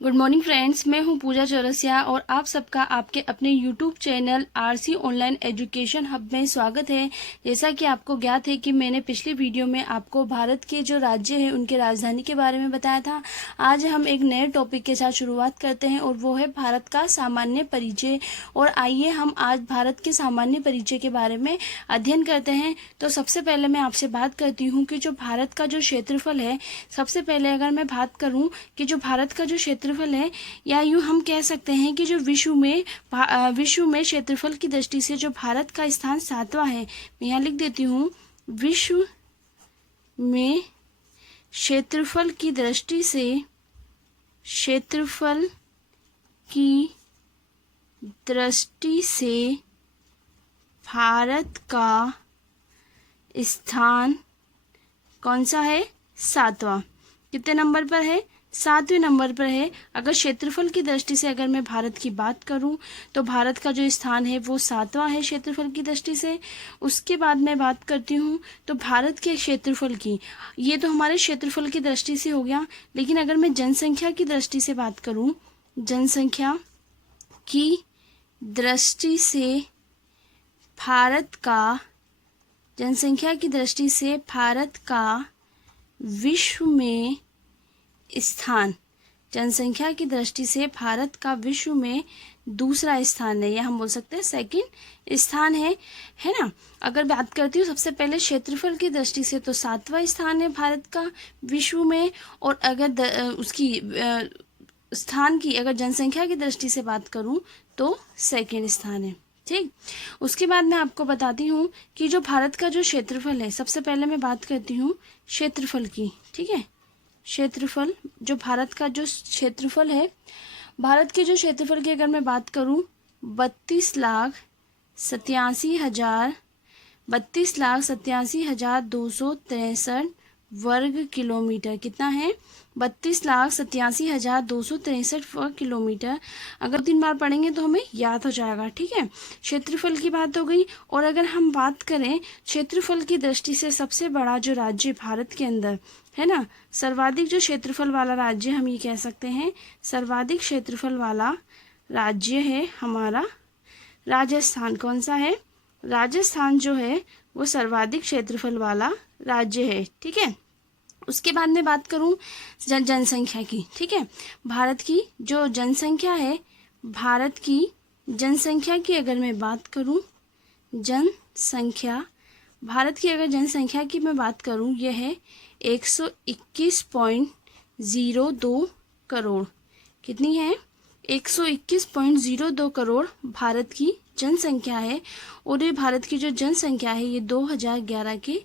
Good morning friends, मैं हूं पूजा चौरसिया और आप सबका आपके अपने YouTube channel RC online education hub में स्वागत है। जैसा कि आपको ज्ञात है कि मैंने पिछली वीडियो में आपको भारत के जो राज्य हैं उनके राजधानी के बारे में बताया था। आज हम एक नए टॉपिक के साथ शुरुआत करते हैं और वो है भारत का सामान्य परिचय। और आइए हम आज भारत के सामान्य परिचय के बारे में अध्ययन करते हैं। तो सबसे पहले मैं आपसे बात करती हूँ कि जो भारत का जो क्षेत्रफल है, सबसे पहले अगर मैं बात करूँ कि जो भारत का जो क्षेत्रफल है, या यूं हम कह सकते हैं कि जो विश्व में क्षेत्रफल की दृष्टि से जो भारत का स्थान 7वां है। मैं यहाँ लिख देती हूँ, विश्व में क्षेत्रफल की दृष्टि से भारत का स्थान कौन सा है? 7वां। कितने नंबर पर है? 7वें नंबर पर है। अगर क्षेत्रफल की दृष्टि से अगर मैं भारत की बात करूं तो भारत का जो स्थान है वो 7वां है क्षेत्रफल की दृष्टि से। उसके बाद मैं बात करती हूं तो भारत के क्षेत्रफल की, ये तो हमारे क्षेत्रफल की दृष्टि से हो गया। लेकिन अगर मैं जनसंख्या की दृष्टि से बात करूं, जनसंख्या की दृष्टि से भारत का विश्व में स्थान, जनसंख्या की दृष्टि से भारत का विश्व में दूसरा स्थान है, या हम बोल सकते हैं सेकंड स्थान है ना। अगर बात करती हूँ सबसे पहले क्षेत्रफल की दृष्टि से तो 7वां स्थान है भारत का विश्व में। और अगर उसकी स्थान की अगर जनसंख्या की दृष्टि से बात करूँ तो सेकंड स्थान है। ठीक, उसके बाद मैं आपको बताती हूँ कि जो भारत का जो क्षेत्रफल है, सबसे पहले मैं बात करती हूँ क्षेत्रफल की। ठीक है, क्षेत्रफल, जो भारत का जो क्षेत्रफल है, भारत के जो क्षेत्रफल की अगर मैं बात करूं 32,87,263 वर्ग किलोमीटर। कितना है? 32,87,263 वर्ग किलोमीटर। अगर 3 बार पढ़ेंगे तो हमें याद हो जाएगा। ठीक है, क्षेत्रफल की बात हो गई। और अगर हम बात करें क्षेत्रफल की दृष्टि से सबसे बड़ा जो राज्य भारत के अंदर है ना, सर्वाधिक जो क्षेत्रफल वाला राज्य हम ये कह सकते हैं, सर्वाधिक क्षेत्रफल वाला राज्य है हमारा राजस्थान। कौन सा है? राजस्थान जो है वो सर्वाधिक क्षेत्रफल वाला राज्य है। ठीक है, उसके बाद में बात करूं जनसंख्या की। ठीक है, भारत की जो जनसंख्या है, भारत की जनसंख्या की अगर मैं बात करूं, भारत की अगर जनसंख्या की मैं बात करूं, यह है 121.02 करोड़। कितनी है? 121.02 करोड़ भारत की जनसंख्या है। और ये भारत की जो जनसंख्या है ये 2011 के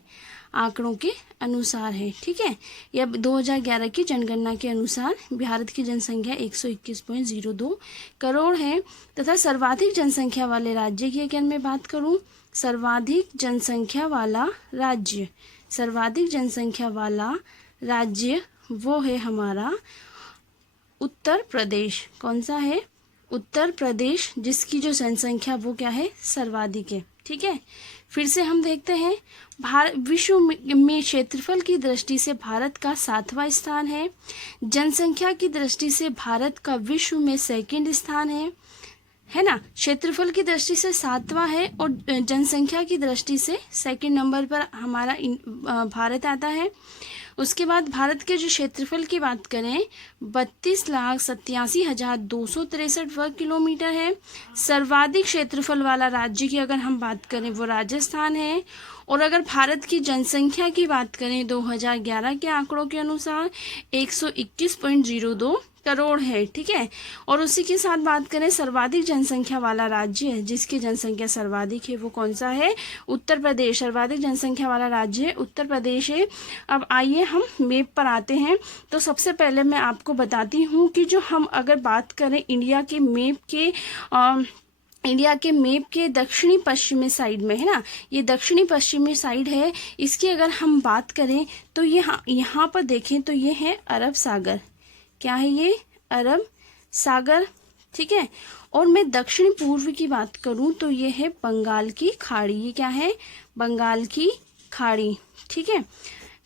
आंकड़ों के अनुसार है। ठीक है, या 2011 की जनगणना के अनुसार भारत की जनसंख्या 121.02 करोड़ है। तथा सर्वाधिक जनसंख्या वाले राज्य की अगर मैं बात करूं, सर्वाधिक जनसंख्या वाला राज्य वो है हमारा उत्तर प्रदेश। कौन सा है? उत्तर प्रदेश, जिसकी जो जनसंख्या वो क्या है? सर्वाधिक है। ठीक है, फिर से हम देखते हैं विश्व में क्षेत्रफल की दृष्टि से भारत का 7वां स्थान है। जनसंख्या की दृष्टि से भारत का विश्व में सेकंड स्थान है ना। क्षेत्रफल की दृष्टि से 7वां है और जनसंख्या की दृष्टि से सेकंड नंबर पर हमारा भारत आता है। उसके बाद भारत के जो क्षेत्रफल की बात करें, 32,87,263 वर्ग किलोमीटर है। सर्वाधिक क्षेत्रफल वाला राज्य की अगर हम बात करें वो राजस्थान है। और अगर भारत की जनसंख्या की बात करें 2011 के आंकड़ों के अनुसार 121.02 करोड़ है। ठीक है, और उसी के साथ बात करें सर्वाधिक जनसंख्या वाला राज्य है, जिसकी जनसंख्या सर्वाधिक है, वो कौन सा है? उत्तर प्रदेश। सर्वाधिक जनसंख्या वाला राज्य है उत्तर प्रदेश है। अब आइए हम मैप पर आते हैं। तो सबसे पहले मैं आपको बताती हूँ कि जो हम अगर बात करें इंडिया के मैप के दक्षिणी पश्चिमी साइड में है ना, ये दक्षिणी पश्चिमी साइड है। इसकी अगर हम बात करें तो यहाँ पर देखें तो ये है अरब सागर। क्या है ये? अरब सागर। ठीक है, और मैं दक्षिण पूर्व की बात करूं तो ये है बंगाल की खाड़ी। ये क्या है? बंगाल की खाड़ी। ठीक है,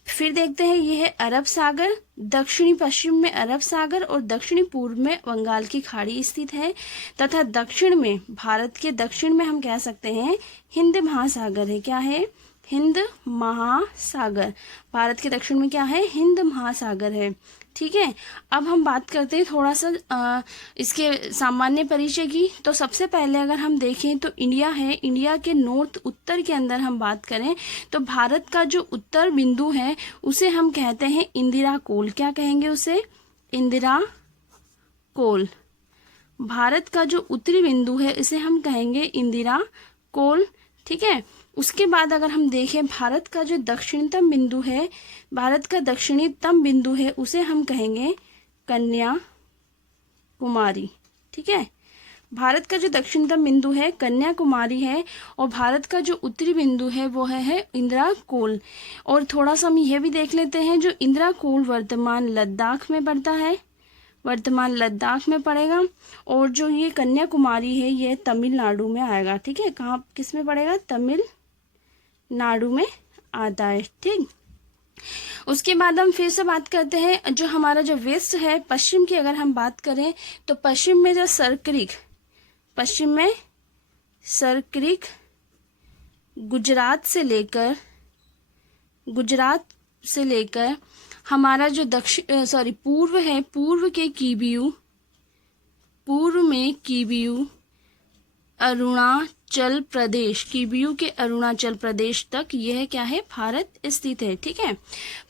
फिर देखते हैं, ये है अरब सागर, दक्षिणी पश्चिम में अरब सागर और दक्षिणी पूर्व में बंगाल की खाड़ी स्थित है, तथा दक्षिण में, भारत के दक्षिण में हम कह सकते हैं हिंद महासागर है। क्या है? हिंद महासागर। भारत के दक्षिण में क्या है? हिंद महासागर है। ठीक है, अब हम बात करते हैं थोड़ा सा इसके सामान्य परिचय की। तो सबसे पहले अगर हम देखें तो इंडिया है, इंडिया के नॉर्थ उत्तर के अंदर हम बात करें तो भारत का जो उत्तर बिंदु है उसे हम कहते हैं इंदिरा कोल। क्या कहेंगे उसे? इंदिरा कोल। भारत का जो उत्तरी बिंदु है इसे हम कहेंगे इंदिरा कोल। ठीक है, उसके बाद अगर हम देखें भारत का जो दक्षिणतम बिंदु है, भारत का दक्षिणतम बिंदु है उसे हम कहेंगे कन्याकुमारी। ठीक है, भारत का जो दक्षिणतम बिंदु है कन्याकुमारी है और भारत का जो उत्तरी बिंदु है वो है इंदिरा कोल। और थोड़ा सा हम यह भी देख लेते हैं, जो इंदिरा कोल वर्तमान लद्दाख में पड़ता है, वर्तमान लद्दाख में पड़ेगा, और जो ये कन्याकुमारी है ये तमिलनाडु में आएगा। ठीक है, कहाँ, किस में पड़ेगा? तमिलनाडु में आता है। ठीक, उसके बाद हम फिर से बात करते हैं, जो हमारा जो वेस्ट है, पश्चिम की अगर हम बात करें तो पश्चिम में जो सरक्रिक, पश्चिम में सरक्रिक गुजरात से लेकर हमारा जो पूर्व है, पूर्व में कीबियू अरुणाचल प्रदेश, कीबियू के अरुणाचल प्रदेश तक यह क्या है? भारत स्थित है। ठीक है,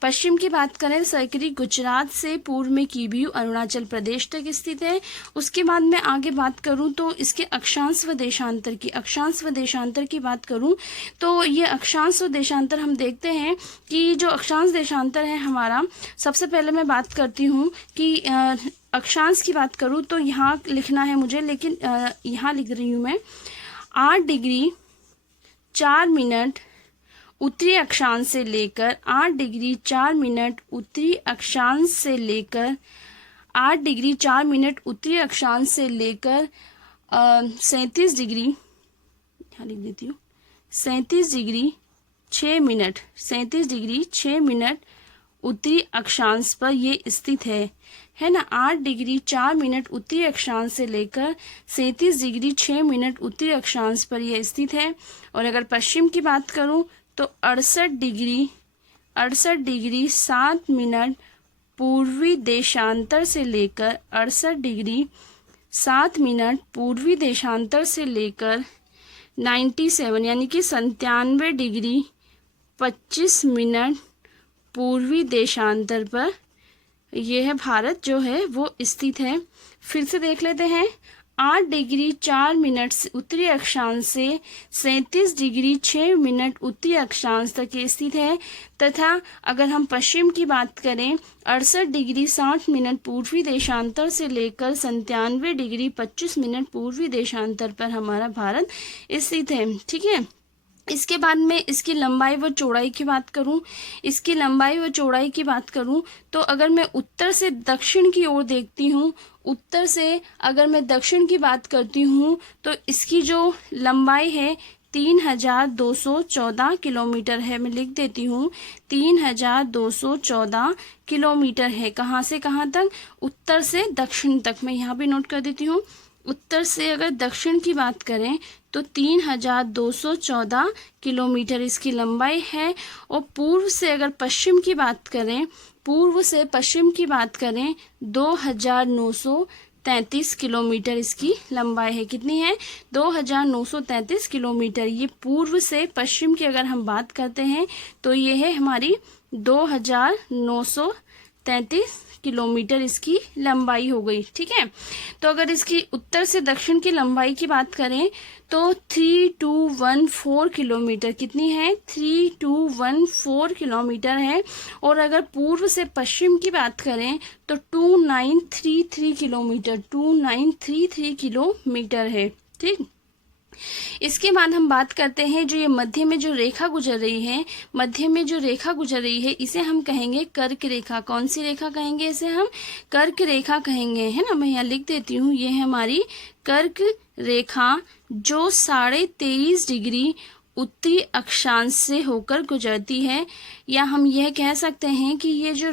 पश्चिम की बात करें सरक्रिक गुजरात से पूर्व में कीबियू अरुणाचल प्रदेश तक स्थित है। उसके बाद मैं आगे बात करूं तो इसके अक्षांश व देशांतर की बात करूं तो ये अक्षांश व देशांतर हम देखते हैं कि जो अक्षांश देशांतर है हमारा, सबसे पहले मैं बात करती हूँ कि अक्षांश की बात करूं तो यहाँ लिखना है मुझे, लेकिन यहाँ लिख रही हूँ मैं 8 डिग्री 4 मिनट उत्तरी अक्षांश से लेकर 8 डिग्री 4 मिनट उत्तरी अक्षांश से लेकर 8 डिग्री 4 मिनट उत्तरी अक्षांश से लेकर 37 डिग्री, यहाँ लिख देती हूँ 37 डिग्री 6 मिनट, 37 डिग्री 6 मिनट उत्तरी अक्षांश पर ये स्थित है ना। 8 डिग्री 4 मिनट उत्तरी अक्षांश से लेकर 37 डिग्री 6 मिनट उत्तरी अक्षांश पर यह स्थित है। और अगर पश्चिम की बात करूं तो 68 डिग्री 7 मिनट पूर्वी देशांतर से लेकर 68 डिग्री 7 मिनट पूर्वी देशांतर से लेकर 97 यानी कि 97 डिग्री 25 मिनट पूर्वी देशांतर पर यह है भारत जो है वो स्थित है। फिर से देख लेते हैं, 8 डिग्री 4 मिनट उत्तरी अक्षांश से 37 डिग्री 6 मिनट उत्तरी अक्षांश तक ये स्थित है, तथा अगर हम पश्चिम की बात करें 68 डिग्री 60 मिनट पूर्वी देशांतर से लेकर 97 डिग्री 25 मिनट पूर्वी देशांतर पर हमारा भारत स्थित है। ठीक है, इसके बाद में इसकी लंबाई व चौड़ाई की बात करूं, तो अगर मैं उत्तर से दक्षिण की ओर देखती हूं, उत्तर से अगर मैं दक्षिण की बात करती हूं तो इसकी जो लंबाई है 3214 किलोमीटर है। मैं लिख देती हूँ 3214 किलोमीटर है। कहाँ से कहाँ तक? उत्तर से दक्षिण तक। मैं यहाँ भी नोट कर देती हूँ, उत्तर से अगर दक्षिण की बात करें तो 3214 किलोमीटर इसकी लंबाई है। और पूर्व से अगर पश्चिम की बात करें, 2933 किलोमीटर इसकी लंबाई है। कितनी है? 2933 किलोमीटर। ये पूर्व से पश्चिम की अगर हम बात करते हैं तो ये है हमारी 2933 किलोमीटर इसकी लंबाई हो गई। ठीक है, तो अगर इसकी उत्तर से दक्षिण की लंबाई की बात करें तो 3214 किलोमीटर। कितनी है? 3214 किलोमीटर है। और अगर पूर्व से पश्चिम की बात करें तो 2933 किलोमीटर है। ठीक, इसके बाद हम बात करते हैं जो ये मध्य में जो रेखा गुजर रही है इसे हम कहेंगे कर्क रेखा। कौन सी रेखा कहेंगे? इसे हम कर्क रेखा कहेंगे, है ना। मैं यहाँ लिख देती हूँ, ये है हमारी कर्क रेखा जो 23.5 डिग्री उत्तरी अक्षांश से होकर गुजरती है, या हम यह कह सकते हैं कि ये जो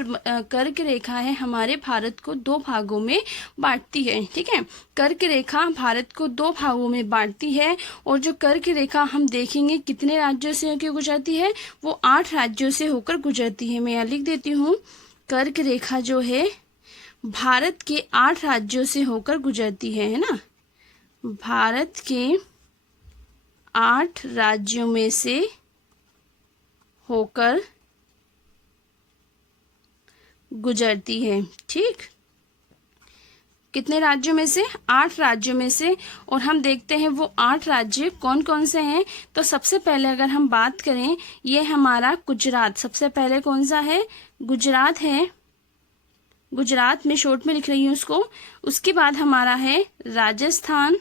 कर्क रेखा है हमारे भारत को दो भागों में बांटती है। ठीक है, कर्क रेखा भारत को दो भागों में बांटती है, और जो कर्क रेखा हम देखेंगे कितने राज्यों से होकर गुजरती है, वो 8 राज्यों से होकर गुजरती है। मैं यहाँ लिख देती हूँ, कर्क रेखा जो है भारत के 8 राज्यों से होकर गुजरती है ना, भारत के 8 राज्यों में से होकर गुजरती है। ठीक, कितने राज्यों में से? 8 राज्यों में से। और हम देखते हैं वो 8 राज्य कौन कौन से हैं। तो सबसे पहले अगर हम बात करें, ये हमारा गुजरात, सबसे पहले कौन सा है? गुजरात है, गुजरात में शॉर्ट में लिख रही हूँ उसको। उसके बाद हमारा है राजस्थान,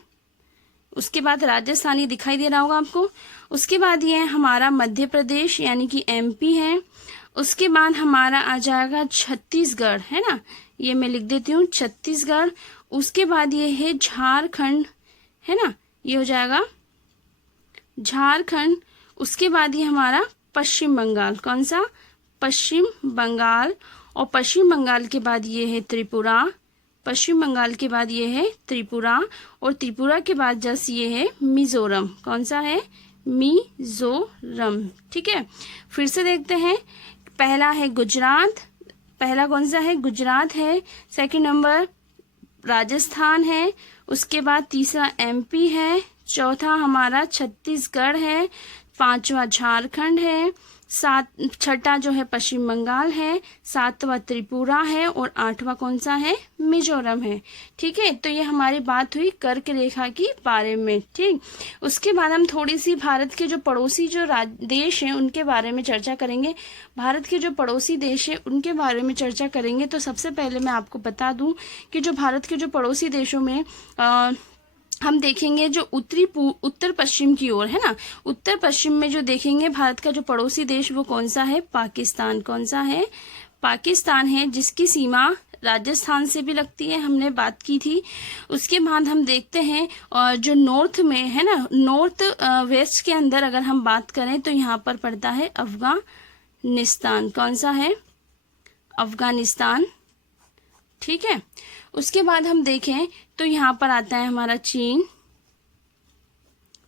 उसके बाद राजस्थान, ये दिखाई दे रहा होगा आपको। उसके बाद ये है हमारा मध्य प्रदेश यानी कि एमपी है। उसके बाद हमारा आ जाएगा छत्तीसगढ़, है ना, ये मैं लिख देती हूँ छत्तीसगढ़। उसके बाद ये है झारखंड, है ना, ये हो जाएगा झारखंड। उसके बाद ये हमारा पश्चिम बंगाल, कौन सा? पश्चिम बंगाल। और पश्चिम बंगाल के बाद ये है त्रिपुरा, पश्चिम बंगाल के बाद ये है त्रिपुरा, और त्रिपुरा के बाद जस्ट ये है मिजोरम, कौन सा है? मिजोरम। ठीक है, फिर से देखते हैं। पहला है गुजरात, पहला कौन सा है? गुजरात है। सेकंड नंबर राजस्थान है। उसके बाद तीसरा एमपी है। चौथा हमारा छत्तीसगढ़ है। पांचवा झारखंड है। छठा जो है पश्चिम बंगाल है। सातवां त्रिपुरा है। और 8वां कौन सा है? मिजोरम है। ठीक है, तो ये हमारी बात हुई कर्क रेखा की बारे में। ठीक, उसके बाद हम थोड़ी सी भारत के जो पड़ोसी जो देश हैं उनके बारे में चर्चा करेंगे। भारत के जो पड़ोसी देश हैं उनके बारे में चर्चा करेंगे। तो सबसे पहले मैं आपको बता दूं कि जो भारत के जो पड़ोसी देशों में हम देखेंगे जो उत्तर पश्चिम की ओर है ना, उत्तर पश्चिम में जो देखेंगे भारत का जो पड़ोसी देश वो कौन सा है? पाकिस्तान। कौन सा है? पाकिस्तान है, जिसकी सीमा राजस्थान से भी लगती है, हमने बात की थी। उसके बाद हम देखते हैं और जो नॉर्थ में है ना, नॉर्थ वेस्ट के अंदर अगर हम बात करें तो यहाँ पर पड़ता है अफगानिस्तान। कौन सा है? अफगानिस्तान। ठीक है, उसके बाद हम देखें तो यहाँ पर आता है हमारा चीन।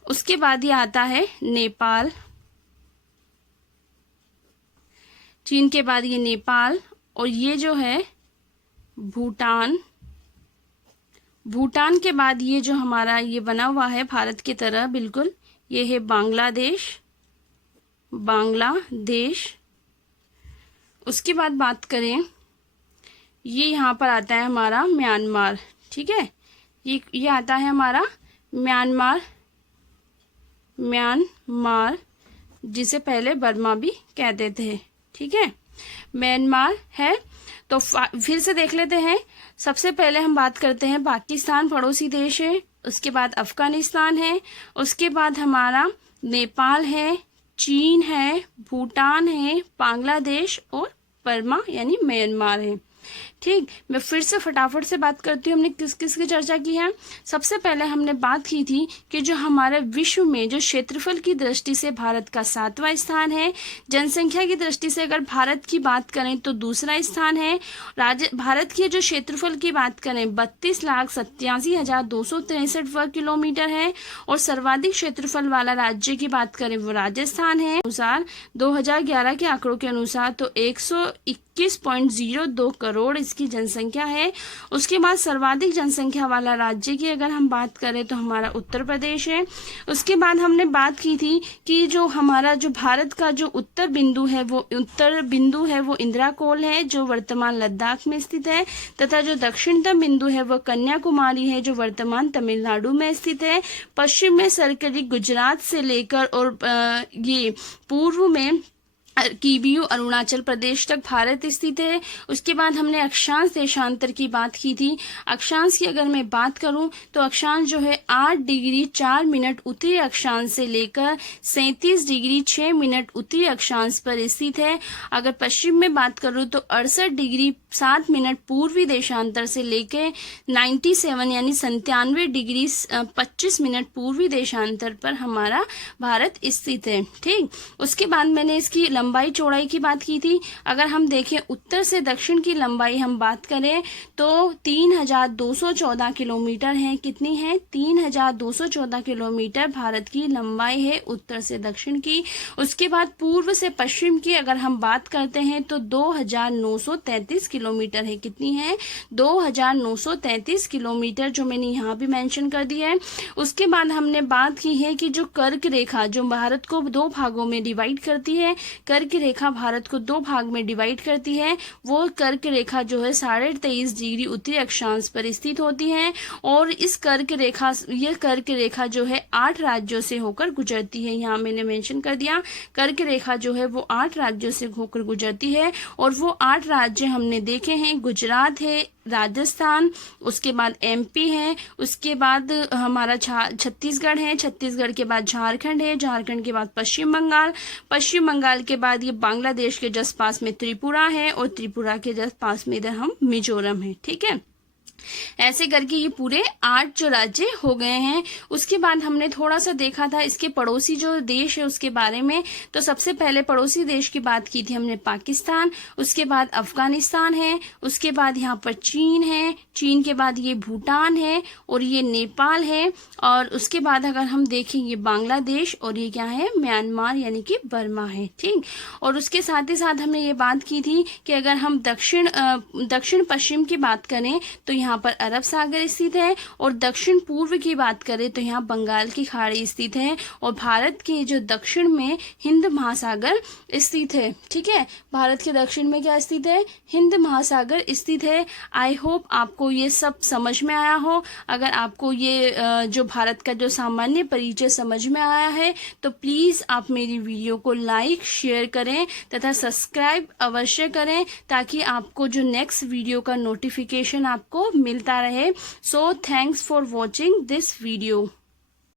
उसके बाद ये आता है नेपाल। चीन के बाद ये नेपाल, और ये जो है भूटान। भूटान के बाद ये जो हमारा ये बना हुआ है भारत की तरह बिल्कुल, ये है बांग्लादेश। बांग्लादेश। उसके बाद बात करें, ये यहाँ पर आता है हमारा म्यांमार। ठीक है, ये आता है हमारा म्यांमार। म्यांमार जिसे पहले बर्मा भी कहते थे। ठीक है, म्यांमार है। तो फिर से देख लेते हैं। सबसे पहले हम बात करते हैं पाकिस्तान पड़ोसी देश है। उसके बाद अफगानिस्तान है। उसके बाद हमारा नेपाल है, चीन है, भूटान है, बांग्लादेश और बर्मा यानी म्यांमार है। ठीक, मैं फिर से फटाफट से बात करती हूँ हमने किस किस की चर्चा की है। सबसे पहले हमने बात की थी कि जो हमारे विश्व में जो क्षेत्रफल की दृष्टि से भारत का 7वां स्थान है। जनसंख्या की दृष्टि से अगर भारत की बात करें तो दूसरा स्थान है। भारत की जो क्षेत्रफल की बात करें 32,87,263 वर्ग किलोमीटर है। और सर्वाधिक क्षेत्रफल वाला राज्य की बात करें वो राजस्थान है। अनुसार 2011 के आंकड़ों के अनुसार तो 121.02 करोड़ इसकी जनसंख्या है। उसके बाद सर्वाधिक जनसंख्या वाला राज्य की अगर हम बात करें तो हमारा उत्तर प्रदेश है। उसके बाद हमने बात की थी कि जो हमारा जो भारत का जो उत्तर बिंदु है वो इंदिरा कोल है जो वर्तमान लद्दाख में स्थित है, तथा जो दक्षिणतम बिंदु है वो कन्याकुमारी है जो वर्तमान तमिलनाडु में स्थित है। पश्चिम में सरकरी गुजरात से लेकर और ये पूर्व में कीबीयू अरुणाचल प्रदेश तक भारत स्थित है। उसके बाद हमने अक्षांश देशांतर की बात की थी। अक्षांश की अगर मैं बात करूं तो अक्षांश जो है 8 डिग्री 4 मिनट उत्तरी अक्षांश से लेकर 37 डिग्री 6 मिनट उत्तरी अक्षांश पर स्थित है। अगर पश्चिम में बात करूं तो 68 डिग्री 7 मिनट पूर्वी देशांतर से लेके 97 यानी 97 डिग्री 25 मिनट पूर्वी देशांतर पर हमारा भारत स्थित है। ठीक, उसके बाद मैंने इसकी लंबाई चौड़ाई की बात की थी। अगर हम देखें उत्तर से दक्षिण की लंबाई हम बात करें तो 3214 किलोमीटर है। कितनी है? 3214 किलोमीटर भारत की लंबाई है उत्तर से दक्षिण की। उसके बाद पूर्व से पश्चिम की अगर हम बात करते हैं तो 2933 किलोमीटर है। कितनी है? 2933 किलोमीटर, जो मैंने यहाँ भी मेंशन कर दिया है। उसके बाद हमने बात की है कि जो कर्क रेखा जो भारत को दो भागों में डिवाइड करती है, कर्क रेखा भारत को दो भाग में डिवाइड करती है, वो कर्क रेखा जो है 23.5 डिग्री उत्तरी अक्षांश पर स्थित होती है। और इस कर्क रेखा जो है 8 राज्यों से होकर गुजरती है। यहाँ मैंने मेंशन कर दिया, कर्क रेखा जो है वो 8 राज्यों से होकर गुजरती है। और वो 8 राज्य हमने देखे हैं, गुजरात है, राजस्थान, उसके बाद एमपी है, उसके बाद हमारा छत्तीसगढ़ है, छत्तीसगढ़ के बाद झारखंड है, झारखंड के बाद पश्चिम बंगाल, पश्चिम बंगाल के बाद ये बांग्लादेश के जस्ट पास में त्रिपुरा है, और त्रिपुरा के जस्ट पास में इधर हम मिजोरम है। ठीक है, ऐसे करके ये पूरे 8 जो राज्य हो गए हैं। उसके बाद हमने थोड़ा सा देखा था इसके पड़ोसी जो देश है उसके बारे में। तो सबसे पहले पड़ोसी देश की बात की थी हमने पाकिस्तान, उसके बाद अफगानिस्तान है, उसके बाद यहाँ पर चीन है, चीन के बाद ये भूटान है, और ये नेपाल है, और उसके बाद अगर हम देखें ये बांग्लादेश, और ये क्या है? म्यांमार यानी कि बर्मा है। ठीक, और उसके साथ ही साथ हमने ये बात की थी कि अगर हम दक्षिण पश्चिम की बात करें तो यहाँ पर अरब सागर स्थित है, और दक्षिण पूर्व की बात करें तो यहाँ बंगाल की खाड़ी स्थित है, और भारत के जो दक्षिण में हिंद महासागर स्थित है। ठीक है, भारत के दक्षिण में क्या स्थित है? हिंद महासागर स्थित है। आई होप आपको ये सब समझ में आया हो। अगर आपको ये जो भारत का जो सामान्य परिचय समझ में आया है तो प्लीज आप मेरी वीडियो को लाइक शेयर करें तथा सब्सक्राइब अवश्य करें, ताकि आपको जो नेक्स्ट वीडियो का नोटिफिकेशन आपको मिलता रहे। So thanks for watching this video.